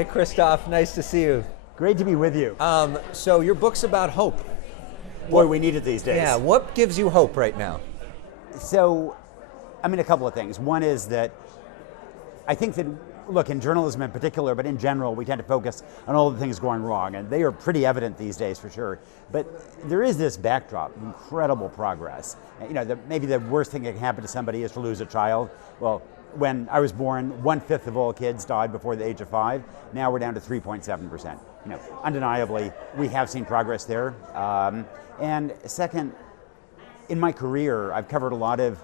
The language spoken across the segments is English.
Nick Kristof, nice to see you. Great to be with you. So your book's about hope. Boy, we need it these days. Yeah, what gives you hope right now? So, I mean, a couple of things. One is that I think that, look, in journalism in particular, but in general, we tend to focus on all the things going wrong, and they are pretty evident these days for sure. But there is this backdrop, incredible progress. You know, maybe the worst thing that can happen to somebody is to lose a child. Well, when I was born, 1/5 of all kids died before the age of 5. Now we're down to 3.7%. You know, undeniably, we have seen progress there. And second, in my career, I've covered a lot of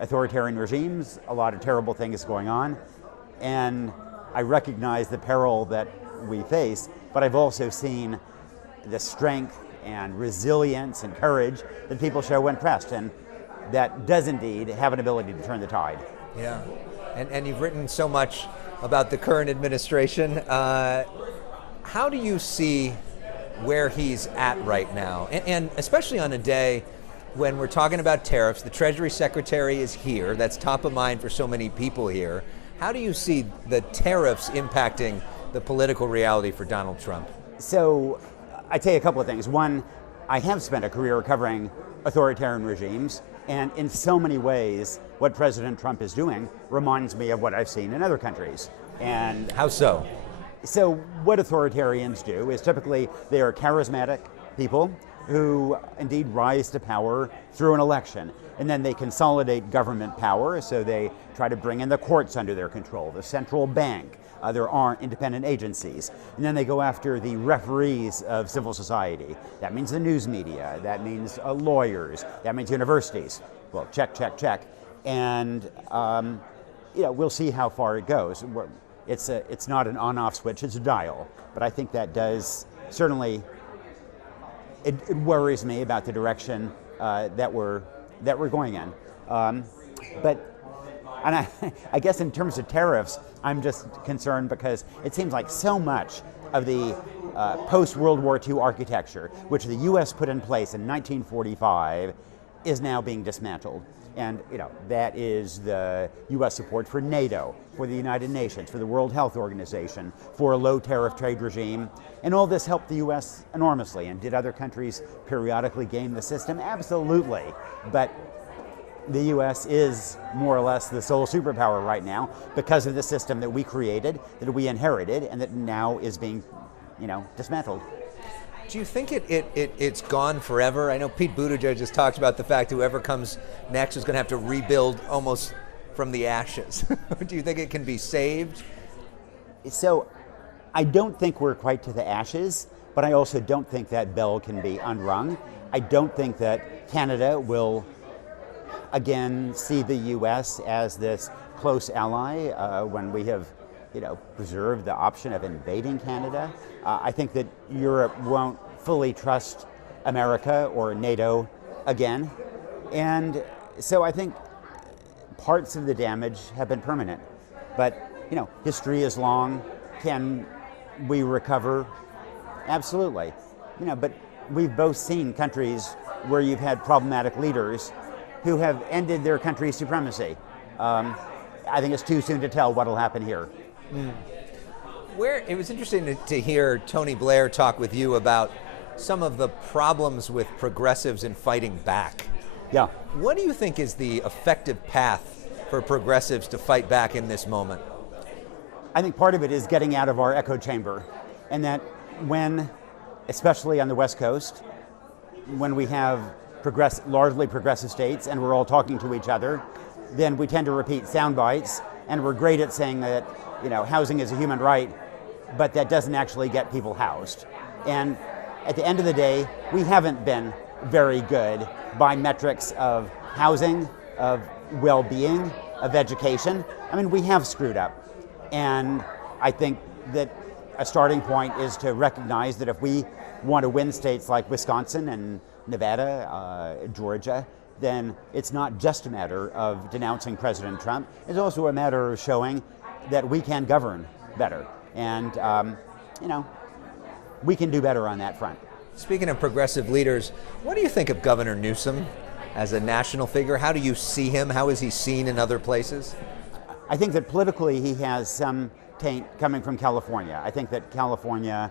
authoritarian regimes, a lot of terrible things going on, and I recognize the peril that we face, but I've also seen the strength and resilience and courage that people show when pressed, and that does indeed have an ability to turn the tide. Yeah, and you've written so much about the current administration. How do you see where he's at right now? And especially on a day when we're talking about tariffs, the Treasury Secretary is here, that's top of mind for so many people here. How do you see the tariffs impacting the political reality for Donald Trump? So, I'd say a couple of things. One, I have spent a career covering authoritarian regimes, and in so many ways, what President Trump is doing reminds me of what I've seen in other countries. And how so? So what authoritarians do is typically they are charismatic people who indeed rise to power through an election. And then they consolidate government power, so they try to bring in the courts under their control, the central bank. There aren't independent agencies. And then they go after the referees of civil society. That means the news media, that means lawyers, that means universities. Well, check, check, check. And you know, we'll see how far it goes. It's not an on-off switch, it's a dial. But I think that does certainly, it worries me about the direction that we're going in. And I guess in terms of tariffs, I'm just concerned because it seems like so much of the post-World War II architecture, which the US put in place in 1945, is now being dismantled. And you know, that is the US support for NATO, for the United Nations, for the World Health Organization, for a low tariff trade regime. And all this helped the US enormously. And did other countries periodically game the system? Absolutely. But the US is more or less the sole superpower right now because of the system that we created, that we inherited, and that now is being, you know, dismantled. Do you think it's gone forever? I know Pete Buttigieg just talked about the fact whoever comes next is going to have to rebuild almost from the ashes. Do you think it can be saved? So I don't think we're quite to the ashes, but I also don't think that bell can be unrung. I don't think that Canada will again see the US as this close ally when we have, you know, preserved the option of invading Canada. I think that Europe won't fully trust America or NATO again. And so I think parts of the damage have been permanent. But, you know, history is long. Can we recover? Absolutely. You know, but we've both seen countries where you've had problematic leaders who have ended their country's supremacy. I think it's too soon to tell what'll happen here. It was interesting to hear Tony Blair talk with you about some of the problems with progressives in fighting back. Yeah. What do you think is the effective path for progressives to fight back in this moment? I think part of it is getting out of our echo chamber, and that when, especially on the West Coast, when we have largely progressive states and we're all talking to each other, then we tend to repeat sound bites, and we're great at saying that, you know, housing is a human right, but that doesn't actually get people housed. And at the end of the day, we haven't been very good by metrics of housing, of well-being, of education. I mean, we have screwed up. And I think that a starting point is to recognize that if we want to win states like Wisconsin and Nevada, Georgia, then it's not just a matter of denouncing President Trump. It's also a matter of showing that we can govern better. And, you know, we can do better on that front. Speaking of progressive leaders, what do you think of Governor Newsom as a national figure? How do you see him? How is he seen in other places? I think that politically he has some taint coming from California. I think that California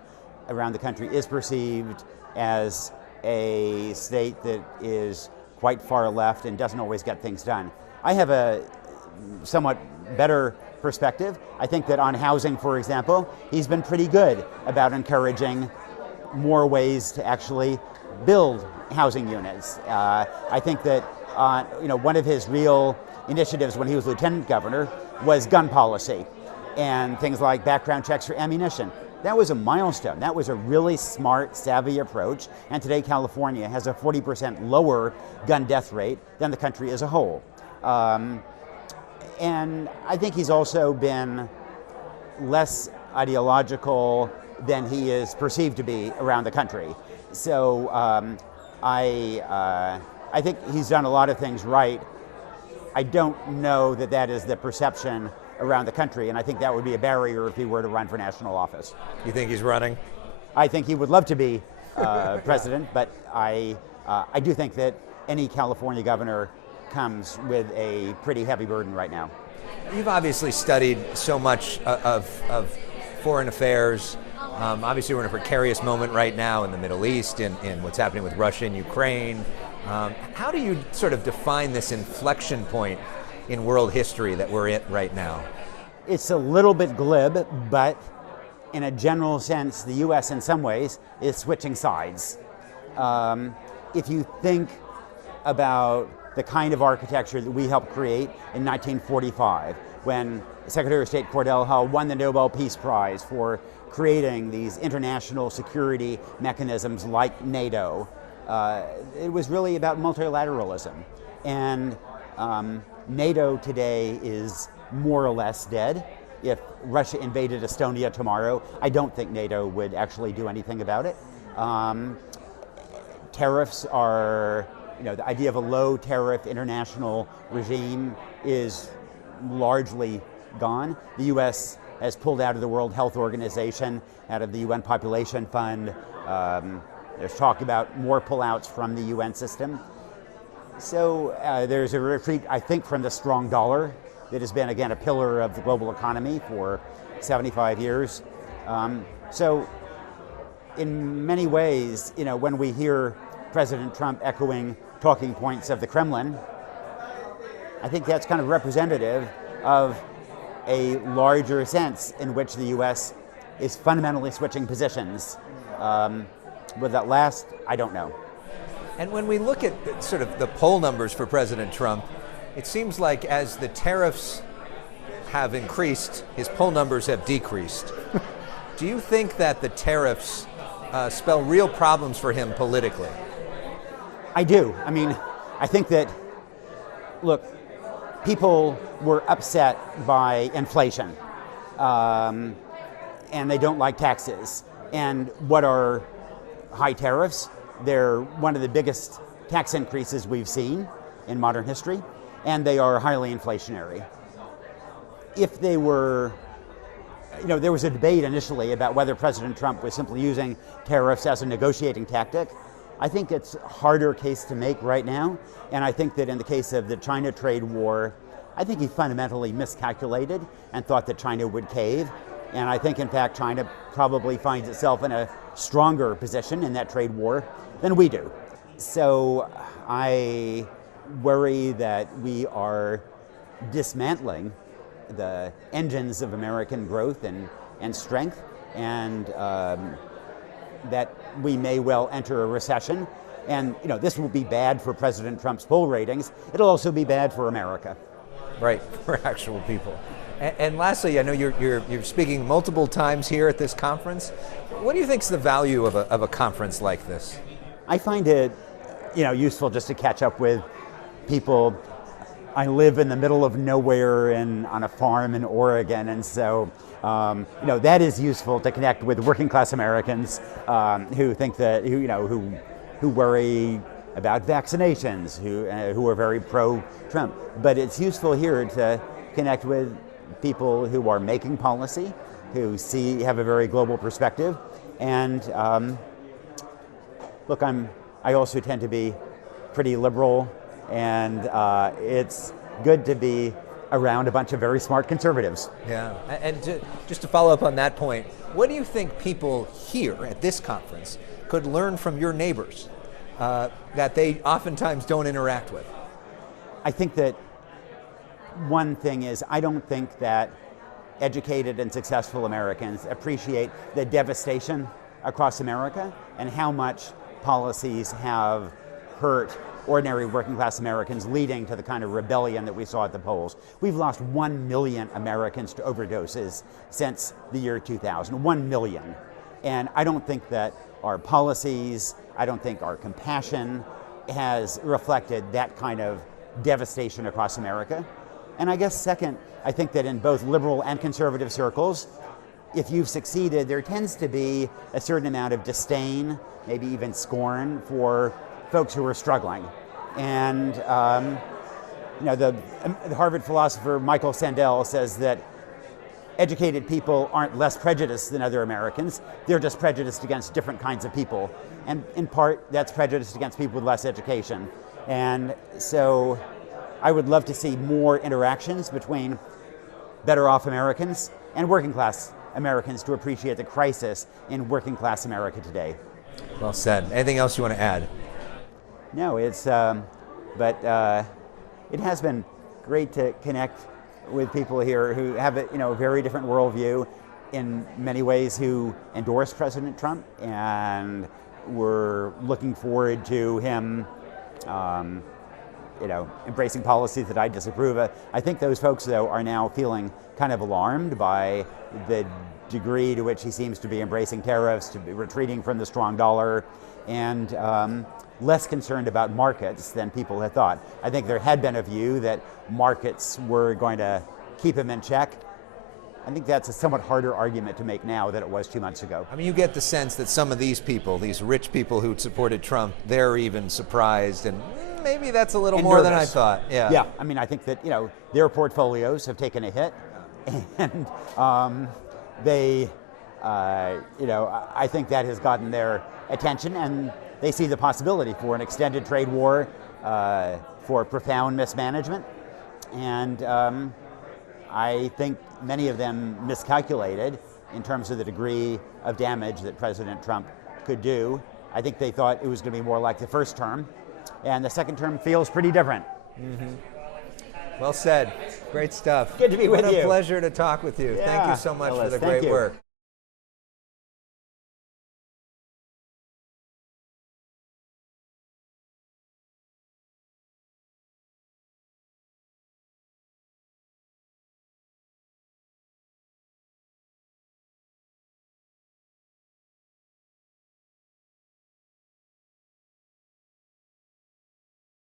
around the country is perceived as a state that is quite far left and doesn't always get things done. I have a somewhat better perspective. I think that on housing, for example, he's been pretty good about encouraging more ways to actually build housing units. I think that one of his real initiatives when he was lieutenant governor was gun policy and things like background checks for ammunition. That was a milestone. That was a really smart, savvy approach. And today California has a 40% lower gun death rate than the country as a whole. And I think he's also been less ideological than he is perceived to be around the country. So I think he's done a lot of things right. I don't know that that is the perception around the country, and I think that would be a barrier if he were to run for national office. You think he's running? I think he would love to be president, but I do think that any California governor comes with a pretty heavy burden right now. You've obviously studied so much of foreign affairs. Obviously, we're in a precarious moment right now in the Middle East, in what's happening with Russia and Ukraine. How do you sort of define this inflection point in world history that we're in right now? It's a little bit glib, but in a general sense, the U.S. in some ways is switching sides. If you think about the kind of architecture that we helped create in 1945, when Secretary of State Cordell Hull won the Nobel Peace Prize for creating these international security mechanisms like NATO, it was really about multilateralism. And NATO today is more or less dead. If Russia invaded Estonia tomorrow, I don't think NATO would actually do anything about it. Tariffs are, the idea of a low tariff international regime is largely gone. The US has pulled out of the World Health Organization, out of the UN Population Fund. There's talk about more pullouts from the UN system. So there's a retreat, I think, from the strong dollar that has been, again, a pillar of the global economy for 75 years. So in many ways, when we hear President Trump echoing talking points of the Kremlin, I think that's kind of representative of a larger sense in which the U.S. is fundamentally switching positions. Will that last? I don't know. And when we look at sort of the poll numbers for President Trump, it seems like as the tariffs have increased, his poll numbers have decreased. Do you think that the tariffs spell real problems for him politically? I do. I mean, I think that, look, people were upset by inflation, and they don't like taxes. And what are high tariffs? They're one of the biggest tax increases we've seen in modern history, and they are highly inflationary. If they were, there was a debate initially about whether President Trump was simply using tariffs as a negotiating tactic. I think it's a harder case to make right now, and I think that in the case of the China trade war, I think he fundamentally miscalculated and thought that China would cave. And I think, in fact, China probably finds itself in a stronger position in that trade war than we do. So I worry that we are dismantling the engines of American growth and strength, and that we may well enter a recession. And this will be bad for President Trump's poll ratings. It'll also be bad for America. Right, for actual people. And lastly, I know you're speaking multiple times here at this conference. What do you think is the value of a conference like this? I find it, useful just to catch up with people. I live in the middle of nowhere on a farm in Oregon, and so that is useful to connect with working class Americans who think that who worry about vaccinations, who are very pro-Trump. But it's useful here to connect with people who are making policy, who have a very global perspective, and look, I also tend to be pretty liberal, and it's good to be around a bunch of very smart conservatives. Yeah, and just to follow up on that point, what do you think people here at this conference could learn from your neighbors that they oftentimes don't interact with? I think that one thing is, I don't think that educated and successful Americans appreciate the devastation across America and how much policies have hurt ordinary working class Americans, leading to the kind of rebellion that we saw at the polls. We've lost 1 million Americans to overdoses since the year 2000, 1 million. And I don't think that our policies, I don't think our compassion has reflected that kind of devastation across America. And I guess second, I think that in both liberal and conservative circles, if you've succeeded, there tends to be a certain amount of disdain, maybe even scorn for folks who are struggling. And the Harvard philosopher Michael Sandel says that educated people aren't less prejudiced than other Americans, they're just prejudiced against different kinds of people. And in part, that's prejudiced against people with less education. And so I would love to see more interactions between better off Americans and working class Americans to appreciate the crisis in working class America today. Well said. Anything else you want to add? No, it has been great to connect with people here who have a very different worldview in many ways, who endorse President Trump, and we're looking forward to him embracing policies that I disapprove of. I think those folks, though, are now feeling kind of alarmed by the degree to which he seems to be embracing tariffs, to be retreating from the strong dollar, and less concerned about markets than people had thought. I think there had been a view that markets were going to keep him in check. I think that's a somewhat harder argument to make now than it was 2 months ago. I mean, you get the sense that some of these people, these rich people who supported Trump, they're even surprised, and maybe that's a little more than I thought. Yeah. Yeah. I mean, I think that their portfolios have taken a hit, and I think that has gotten their attention, and they see the possibility for an extended trade war, for profound mismanagement, and I think many of them miscalculated in terms of the degree of damage that President Trump could do. I think they thought it was going to be more like the first term, and the second term feels pretty different. Mm-hmm. Well said. Great stuff. Good to be with you. What a pleasure to talk with you. Yeah. Thank you so much for the Thank great work.